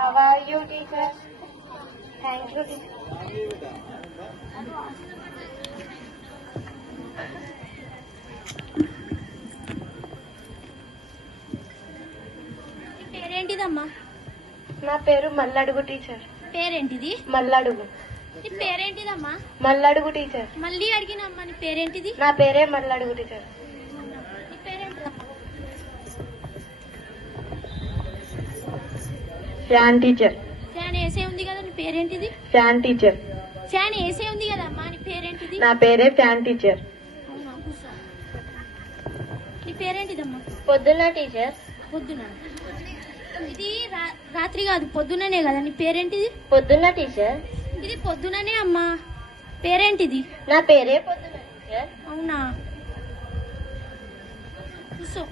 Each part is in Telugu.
How are you, teacher? Thank you, teacher. పేరేంటిదమ్మా? నా పేరు మల్లడుగు టీచర్. పేరేంటిది? మల్లడుగు. నీ పేరేంటిదమ్మా? మల్లడుగు టీచర్. మళ్ళీ అడిగినమ్మా నీ పేరేంటిది? నా పేరే మల్లడుగు టీచర్. నీ పేరేంటిదమ్మా? Fan teacher. ఫ్యాన్ ఏసే ఉంది కదా, నీ పేరేంటిది? Fan teacher. ఫ్యాన్ ఏసే ఉంది కదమ్మా, నీ పేరేంటిది? నా పేరే ఫ్యాన్ టీచర్. అవునా, కూర్చో. నీ పేరేంటిదమ్మా? పొద్దున్న టీచర్. పొద్దున. ఇది రాత్రి కాదు, పొద్దుననే కదా. నీ పేరేంటిది? పొద్దున్న టీచర్. ఇది పొద్దుననే అమ్మా. పేరేంటిది? నా పేరే పొద్దున్న టీచర్. అవునా, కూర్చో.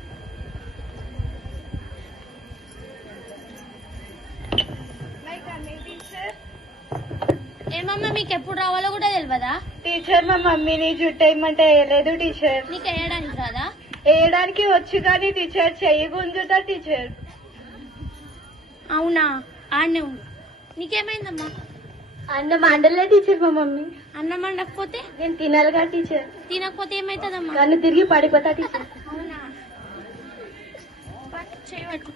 ఏమమ్మా, మీకు ఎప్పుడు రావాలో కూడా తెలియదా? టీచర్, మా మమ్మీని జుట్టు వేయమంటే వేయలేదు టీచర్. నీకు వేయడానికి రాదా? వేయడానికి వచ్చు కానీ టీచర్ చెయ్యి గుంజుతా టీచర్. అవునా, ఆడనే ఉండు. నీకేమైందమ్మా? అన్నం వండలే టీచర్ మా మమ్మీ. అన్నం వండకపోతే? నేను తినాలిగా టీచర్. తినకపోతే ఏమైతుందమ్మా? కన్ను తిరిగి పడిపోతా టీచర్. అవునా, చేయబట్టు.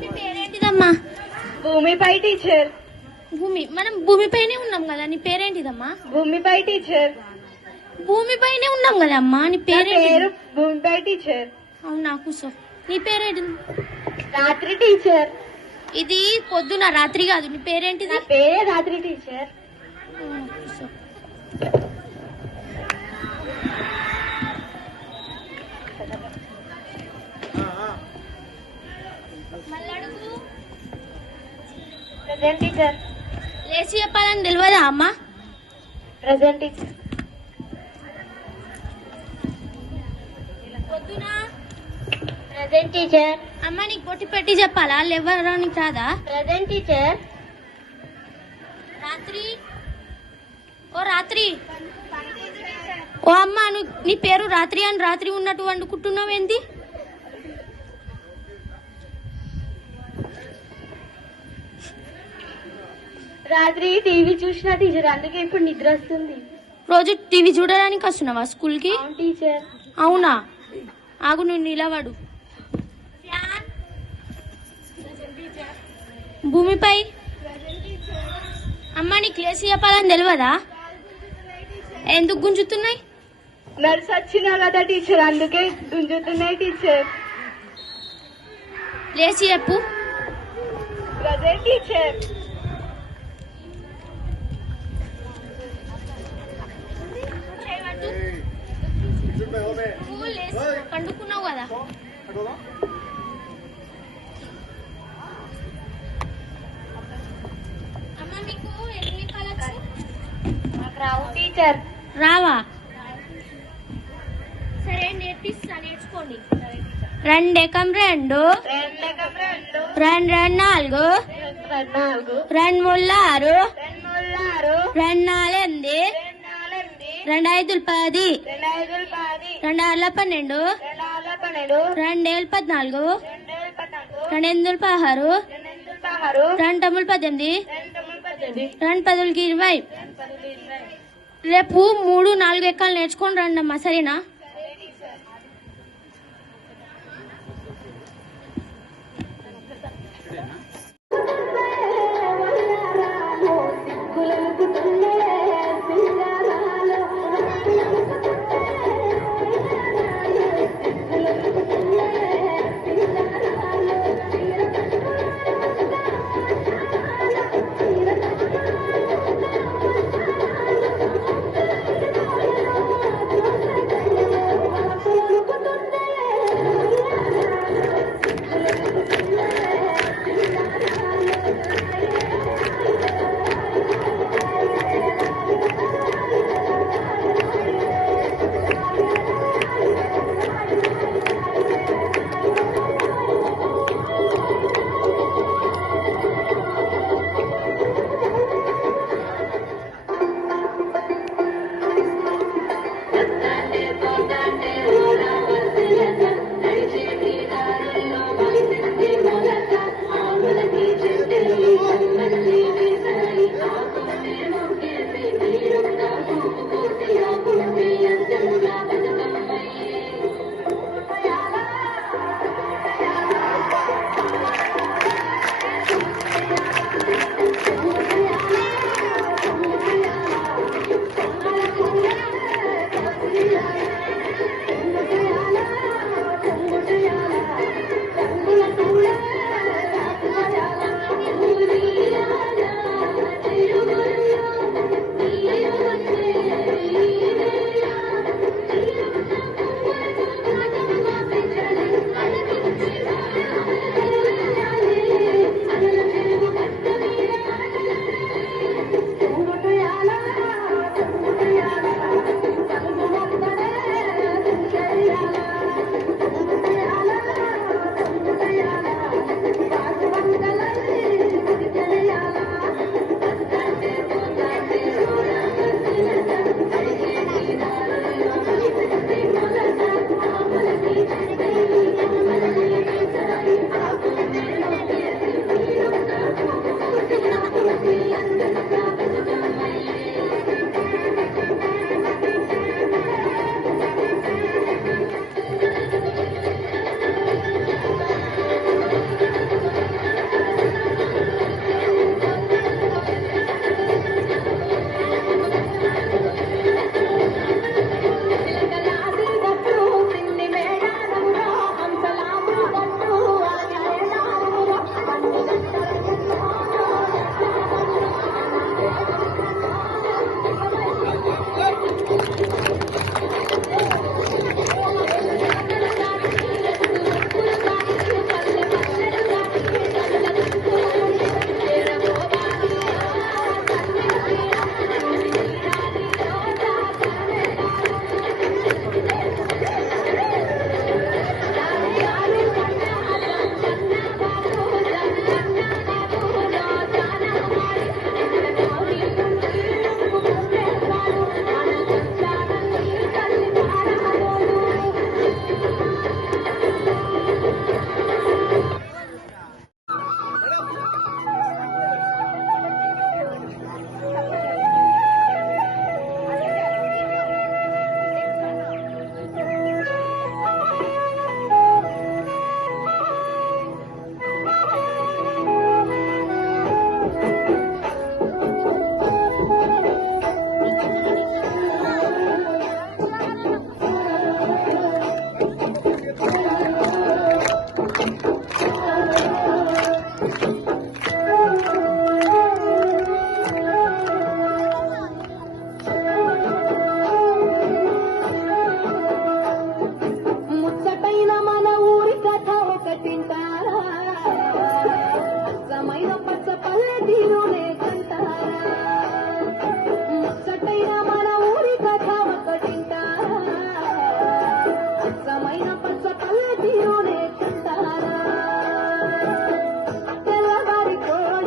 మీ పేరేంటిదమ్మా? భూమిపై టీచర్. మనం భూమిపైనే ఉన్నాం కదా. నీ పేరేంటిదమ్మా? భూమిపై టీచర్. భూమిపైనే ఉన్నాం కదా అమ్మా. నీ పేరు? భూమిపై టీచర్. అవునా, కూర్చో. నీ పేరేంటి? రాత్రి టీచర్. ఇది పొద్దున, రాత్రి కాదు. నీ పేరేంటిది? నా పేరే రాత్రి టీచర్. కూర్చో. మళ్ళడుగు. Present teacher. లేచి చెప్పాలని తెలియదా అమ్మా? Present teacher. పొద్దున. Present teacher. అమ్మ, నీకు పొట్టి పెట్టి చెప్పాలా? లేవడానికి రాదా? Present teacher. రాత్రి. ఓ రాత్రి. ఓ అమ్మ, నీ పేరు రాత్రి అని రాత్రి ఉన్నట్టు వండుకుంటున్నావు ఏంటి? రాత్రి టీవీ చూసిన టీచర్, అందుకే ఇప్పుడు నిద్ర వస్తుంది. రోజు టీవీ చూడడానికి వస్తున్నావా స్కూల్ కి? అవును టీచర్. అవునా, ఆగు, నువ్వు నిలబడు. భూమిపై. అమ్మ, నీకు లేచి చెప్పాలని తెలియదా? ఎందుకు గుంజుతున్నాయి? నర్స్ వచ్చినా కదా టీచర్, అందుకే గుంజుతున్నాయి టీచర్. లేచి చెప్పు. Present teacher. నువ్వు లేచి పండుకున్నావు కదా. అమ్మ, మీకు ఎన్ని కలర్స్? నాకు రావు టీచర్. రావా? సరే, నేర్పిస్తా, నేర్చుకోండి. రెండెకం రెండు, రెండు రెండు నాలుగు, రెండు మూడు ఆరు, రెండు నాలుగు ఎనిమిది, రెండు ఐదులు 10, రెండు ఆరుల 12, రెండు ఏళ్ళు 14, రెండు ఎనిమిదిలు 16, రెండు 9లు 18, రెండు 10లు 20. రేపు 3, 4 ఎక్కలు నేర్చుకొని రండి అమ్మా, సరేనా?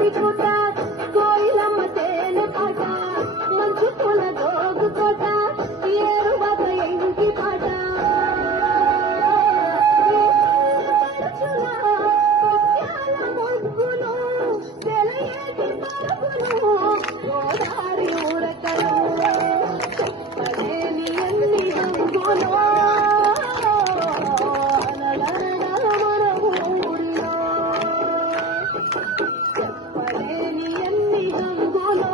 కోడి కూత కోయిలమ్మ తేనె పాట మంచు పూల గోగు తోట ఏరువాక ఎంకి పాట ముగ్గులు తెలయేటి పరుగులు గోదారి ఉరకలు చెప్పలేని ఎన్ని రంగులో చెప్పలేని ఎన్ని రంగులో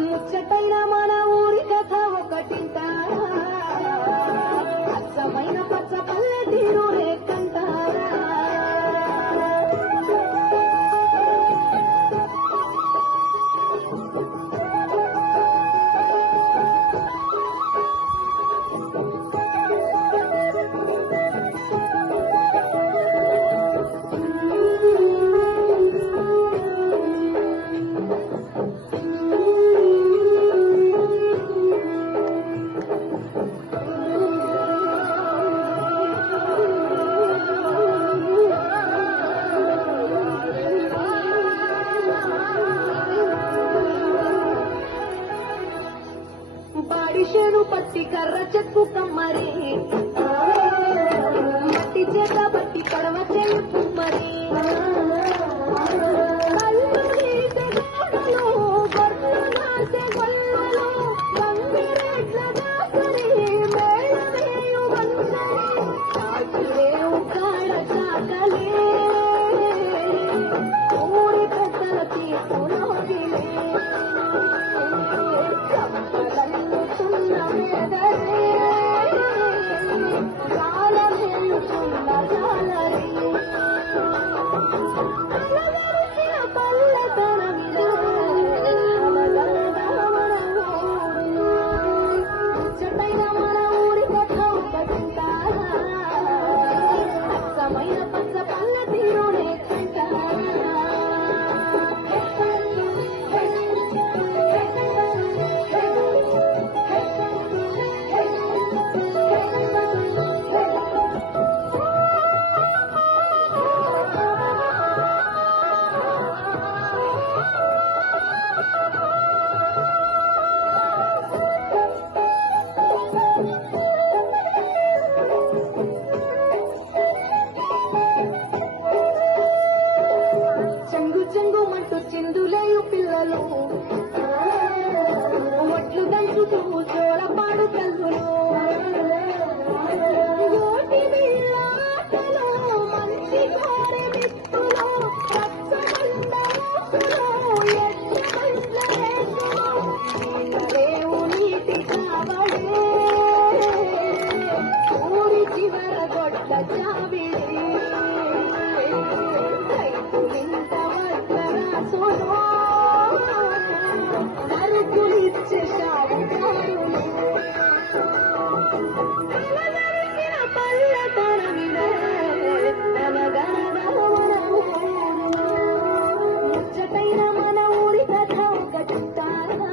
ముచ్చటైన మన ఊరి కథ ఒకటింటారా అచ్చమైన పచ్చ పల్లె తీరు రేకంటారా బాడిషేను పట్టి కర్ర చెక్కు కమ్మరి మట్టి చేత బట్టి పడవ చెల్లి కుమ్మరి కళ్ళు నీటి గోడలు గొర్రెలు నాటే గొల్లలు గంగిరెడ్ల దాసరి మేళమేయు వందరి చాచులేవు కాడ చాకలే ఊరి పెద్దల తీసుకులోగిలే పచ్చ పల్లె తీరునే చెంగు చెంగు మంటూ చిందులేయు పిల్లలు ఒట్లు దంచుతూ జోలపాడు కల్లులు యోటి బిళ్ళాటలు మంచి కోరె విత్తులు రక్తమండ ఊసులు ఎట్ల రేవు నీటి కావడే ఊరి చివర గొడ్డ చావిడి మరుగులిచ్చే శాలకారులు పల్లెతనమిదే ముచ్చటైన మన ఊరి కథ ఒకటింటారా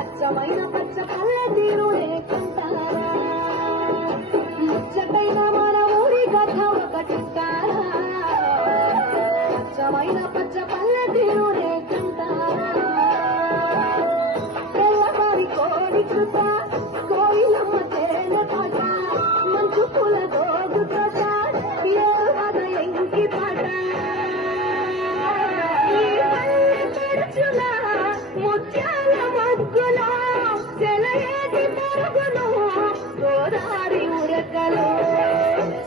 అచ్చమైన పచ్చ పల్లె తీరు లేకుంటారా ముచ్చటైన మన ఊరి కథ ఒకటింటారా అచ్చమైన పచ్చ పల్లె తీరు లేకుంటారా తెల్లవారి కోడి కృత కోయిలమ్మ తేనె పాట మంచు పూల గోగు తోట ఏరువాక ఎంకి పాట ఈ పల్లె పడుచుల ముత్యాల ముగ్గుల తెలయేటి పరుగులు గోదారి ఉరకలు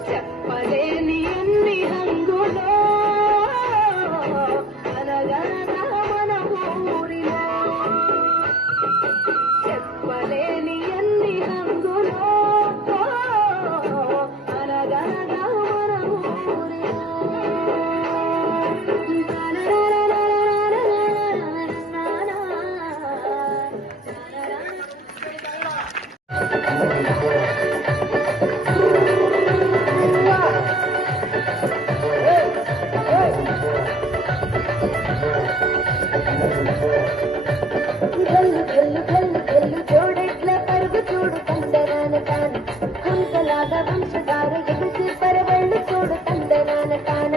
చెప్పలేని ఎన్ని రంగులో అనగనగా మన ఊరిలో చెప్పలేని ఎన్ని రంగులో అనగనగా మన ఊరిలో హంసలాగా వంశధార ఎగిసి పరవళ్ళు చూడు తందనాన తాన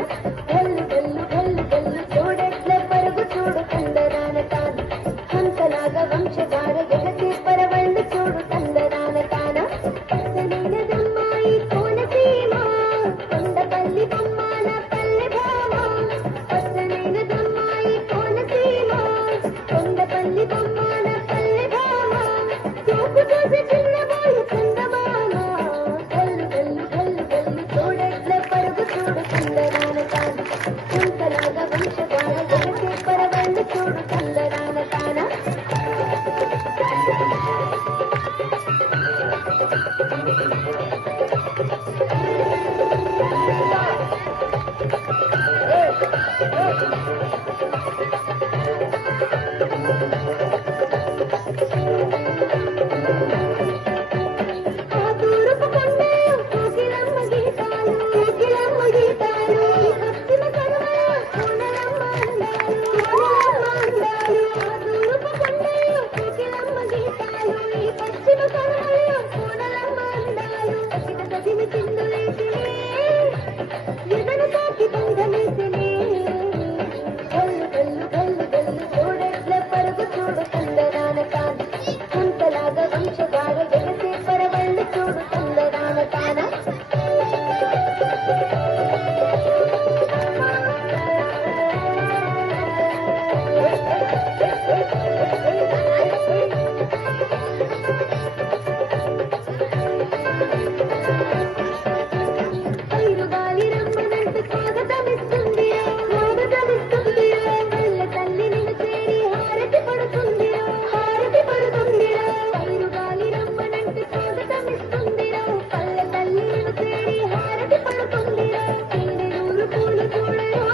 గల్లు గల్లు గల్లు గల్లు చూడెట్ల పరుగు చూడు తందనాన తాన హంసలాగా వంశధార ఎగిసి పరవళ్ళు చూడు తందనాన తాన పచ్చనైన దమ్మాయి కోనసీమ కొండపల్లి బొమ్మాన పల్లె భామ పచ్చనైన దమ్మాయి కోనసీమ కొండపల్లి బొమ్మాన పల్లె భామ చూపు చూసి చిన్నబోయి చందమామ గల్లు గల్లు గల్లు గల్లు చూడెట్ల పరుగు చూడు తందనాన తాన హంసలాగా వంశధార ఎగిసి పరవళ్ళు చూడు తందనాన తాన ఆ తూర్పు కొండలు కోకిలమ్మ గీతాలు కోకిలమ్మ గీతాలు పశ్చిమ కనుమల కోనలమ్మ అందాలు కోనలమ్మ అందాలు ఆ తూర్పు కొండలు కోకిలమ్మ గీతాలు ఈ పశ్చిమ కనుమల కోనలమ్మ అందాలు అకిట తదిమి చిందులేసినే ఎదను తాకి బంధమేసినే గల్లు గల్లు గల్లు గల్లు చూడెట్ల పరుగు చూడు తందనాన తాన హంసలాగా వంశధార ఎగసే పరవళ్ళు చూడు తందనాన తాన ఐరుగాలి రమ్మనంటూ స్వాగతమిస్తుంది స్వాగతమిస్తుంది వెళ్ళ తల్లి నిన్ను చేరి హారతి పడుతుంది హారతి పడుతుంది ఐరుగాలి రమ్మనంటూ స్వాగతమిస్తుంది పల్ల తల్లి నిన్ను చేరి హారతి పడుతుంది తేనెలూరు పూలు చూడరు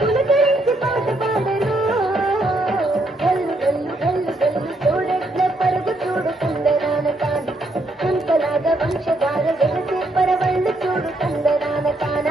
పులకరించి పాట పాడరు గల్లు గల్లు గల్లు గల్లు చూడెట్ల పరుగు చూడు తందనాన తాన హంసలాగా వంశధార ఎగసే పరవళ్ళు చూడు తందనాన తాన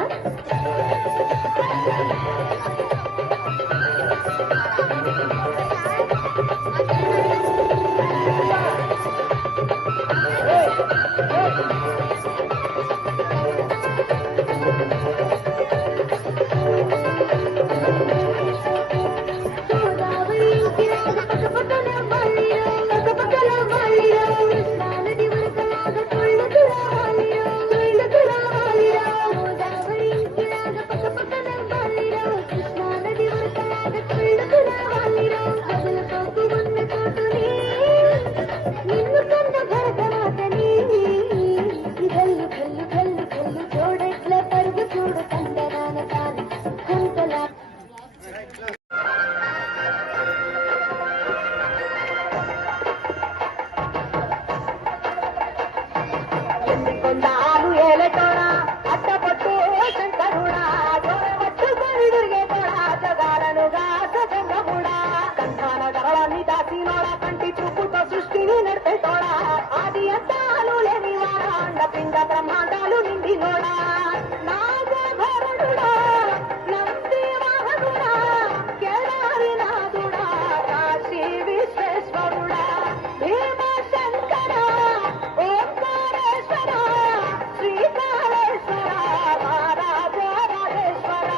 గోదావరి ఇంకిరాగ పక్కపక్కన వాలిరో పక్కపక్కన వాలిరో కృష్ణా నది వరకలాగ కొళ్ళకు రావాలిరో గోదావరి ఇంకిరాగ పక్కపక్కన వాలిరో కృష్ణా నది వరకలాగ కొళ్ళకు రావాలిరో వదులుకోకు ఉన్న చోటుని నిన్ను కన్న భరతమాతని గల్లు గల్లు గల్లు గల్లు చూడెట్ల పరుగు చూడు తందనాన తాన హంసలా కొండాలు ఏలటోడా అట్టపట్టు శంకరుడా జోరవట్టు సరిదుర్గే తోడా జగాలనుగా సగంగముడా కంఠాన గరళాన్ని దాసినోడా కంటి చూపుతో సృష్టిని నడిపేటోడా ఆది అంతాలు లేని వాడా అండపిండ బ్రహ్మాండాలు నిండినోడా నాగభరణుడా నంది వాహనుడా కేదారి నాథుడా కాశీ విశ్వేశ్వరుడా భీమశంకర ఓంకారేశ్వర శ్రీకాళేశ్వర మహారాజేశ్వర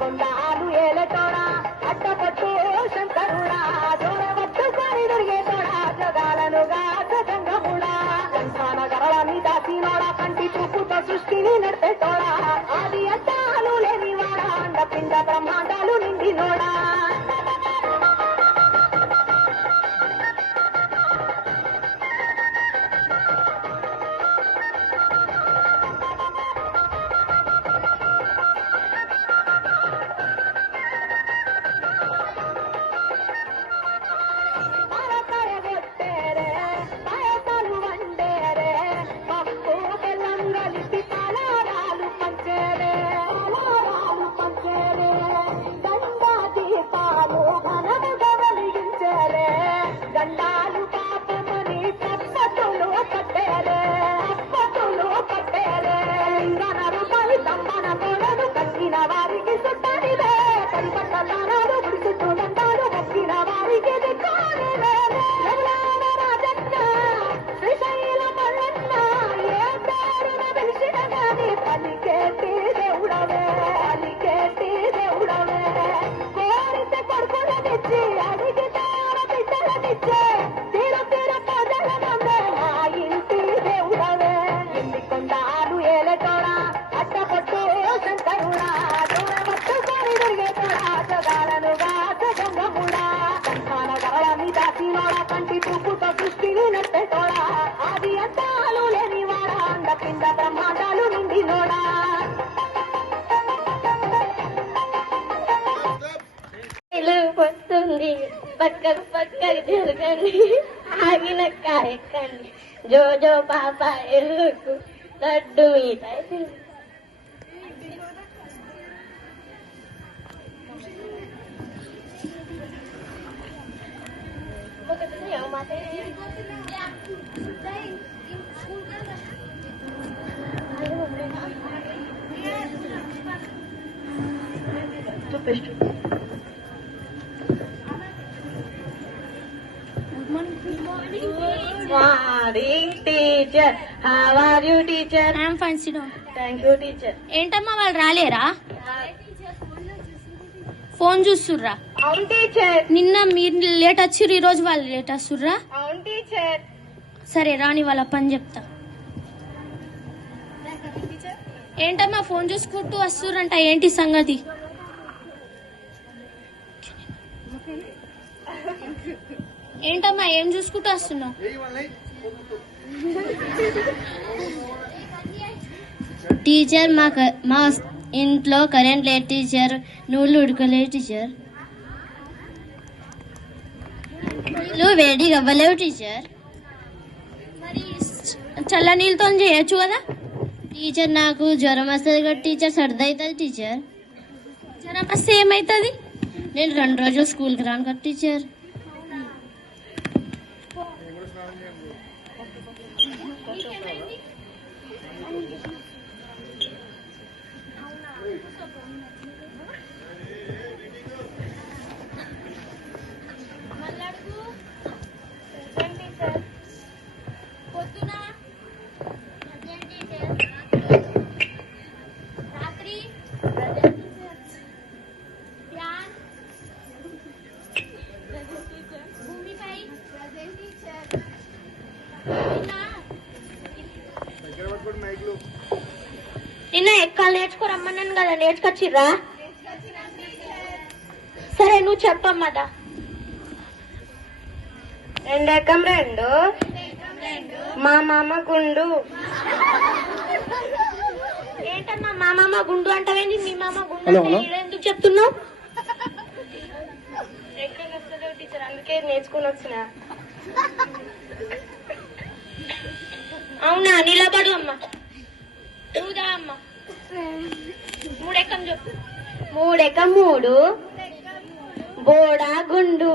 కొండాలు ఏలటోడా అట్టపట్టు శంకరుడా జోరవట్టు సరిదుర్గేటోడా జగాలనుగా సగంగముడా కంఠాన గరళాన్ని దాసినోడా కంటి చూపుతో సృష్టిని నడిపేటోడా ఆది అంతాలు లేని వాడా అండపిండ బ్రహ్మాండాలు నిండినోడా పరపరగొట్టేరే పయతలు వండేరే పప్పు బెల్లం కలిపి పలారాలు పంచేరే పక్కకు జరగండి, ఆగినక్క ఎక్కండి, జో జో పాప ఎల్లుకు లడ్డు మీద చూపిస్తూ morning teacher, how are you teacher? I'm fine, sit down. Thank you teacher. ఏంటమ్మా వాళ్ళు రాలేరా? ఫోన్ చూస్తుర్రా? అవును టీచర్. నిన్న మీరు లేట్ వచ్చిర్రు, ఈ రోజు వాళ్ళు లేట్ వస్తుర్రా? అవును టీచర్. సరే రాని వాళ్ళ పని చెప్తా. ఏంటమ్మా ఫోన్ చూసుకుంటూ వస్తుర్రంట, ఏంటి సంగతి? ఏంటమ్మా ఏం చూసుకుంటూ వస్తున్నావు? టీచర్ మా ఇంట్లో కరెంట్ లేదు టీచర్, నూళ్ళు ఉడకలేవు టీచర్, నువ్వు వేడిగా అవ్వలేవు టీచర్. మరి చల్ల నీళ్ళతో చేయొచ్చు కదా? టీచర్ నాకు జ్వరం వస్తుంది కదా టీచర్, సర్ది అవుతుంది టీచర్. జ్వరం వస్తే ఏమవుతుంది? నేను 2 రోజులు స్కూల్కి రాను కదా టీచర్. పొద్దున రాత్రి భూమిపై నిన్న ఎక్కాలు నేర్చుకోరమ్మన్నాను కదా, నేర్చుకొచ్చిర్రా? సరే నువ్వు చెప్పమ్మదా. 2 ఎకం 2 మా మామ గుండు. ఏంటమ్మా మా మామ గుండు అంటావేంటి? మీ మామ గుండు అంటే ఎందుకు చెప్తున్నావు? టీచర్ అందుకే నేర్చుకుని వచ్చిన. అవునా, నిలబడు అమ్మా. చూదా అమ్మ 3 ఎకం చెప్పు. 3 ఎకం 3 బోడా గుండు.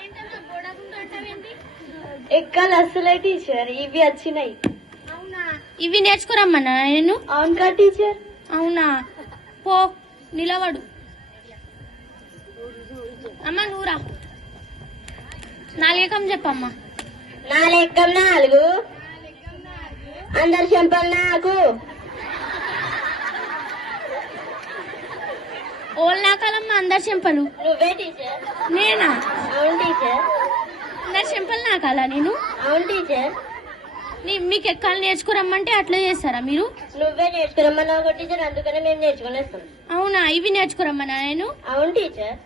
ఏంటమ్మా బోడగుండు అంటావేంటి? ఎక్కలు అసలే టీచర్, ఇవి వచ్చినాయి. అవునా, ఇవి నేర్చుకోరమ్మన్నా నేను? అవును కదా టీచర్. అవునా, పో నిలబడు. అమ్మ నూరా 4 ఎకం చెప్పమ్మా. 4 ఎకం 4 అందరు చెంపలు నాకు. ఓల్ నాకాలమ్మా అందరు చెంపలు. నువ్వే టీచర్. నేనా? అవును టీచర్. అందరు చెంపలు నాకాలా నేను? అవును టీచర్. మీకు ఎక్కాలు నేర్చుకోరమ్మంటే అట్లా చేస్తారా మీరు? నువ్వే నేర్చుకురమ్మన్నావు టీచర్, అందుకనే మేము నేర్చుకుని వస్తాం. అవునా, ఇవి నేర్చుకోరమ్మన్నా నేను? అవును టీచర్.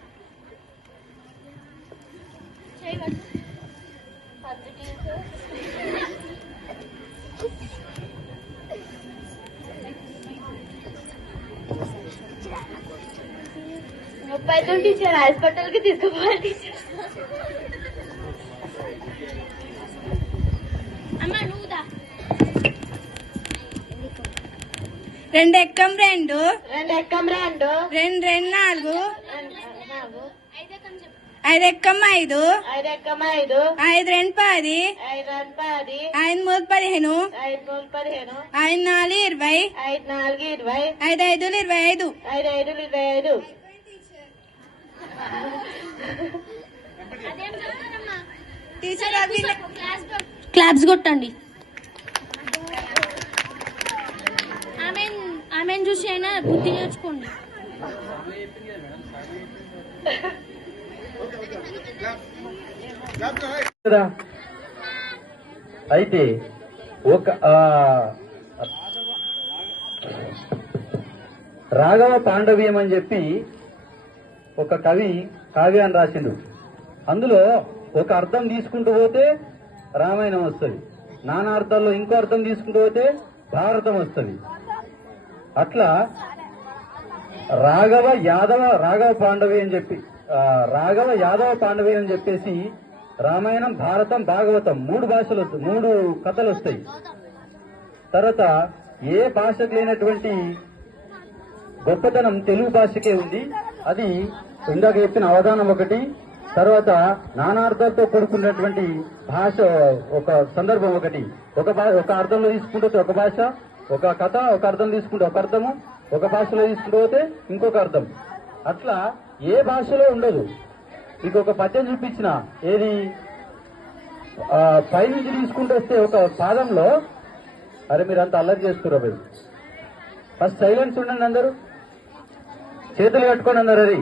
ముప్పై టీచర్ హాస్పిటల్ కి తీసుకుపోవాలి టీచర్. అమ్మా నువ్వుదా. 2 ఎకం 2 2 ఎకం 2 2 2 4 5 5 ఎకం చెప్పు. ఎకం 5 5 ఎకం 5 5 2 10 5 2 10 5 3 15 5 3 15 5 4 20 5 4 20 5 5 25 5 5 25. టీచర్ అవి క్లాప్స్ కొట్టండి. ఆమెను చూసి అయినా బుద్ధి నేర్చుకోండి. అయితే ఒక రాఘవ పాండవ్యం అని చెప్పి ఒక కవి కావ్యాన్ని రాసిండు. అందులో ఒక అర్థం తీసుకుంటూ పోతే రామాయణం వస్తుంది, నానా అర్థాల్లో ఇంకో అర్థం తీసుకుంటూ పోతే భారతం వస్తుంది. అట్లా రాఘవ పాండవి అని చెప్పి రాఘవ యాదవ పాండవి అని చెప్పేసి రామాయణం, భారతం, భాగవతం 3 భాషలు 3 కథలు వస్తాయి. తర్వాత ఏ భాషకు లేనటువంటి గొప్పతనం తెలుగు భాషకే ఉంది. అది ఇందాక చెప్పిన అవధానం ఒకటి, తర్వాత నానార్థాలతో కూడుకున్నటువంటి భాష ఒక సందర్భం ఒకటి, ఒక అర్థంలో తీసుకుంటే ఒక భాష, ఒక కథ ఒక అర్థం తీసుకుంటే ఒక అర్థము, ఒక భాషలో తీసుకుంటూ పోతే ఇంకొక అర్థం. అట్లా ఏ భాషలో ఉండదు. మీకు ఒక పద్యం చూపించిన ఏది పైనుంచి తీసుకుంటూ వస్తే ఒక పాదంలో, అరే మీరంతా అల్లరి చేస్తున్నారు భయ్, ఫస్ట్ సైలెన్స్ ఉండండి అందరూ, చేతులు కట్టుకోండి అందరు. అది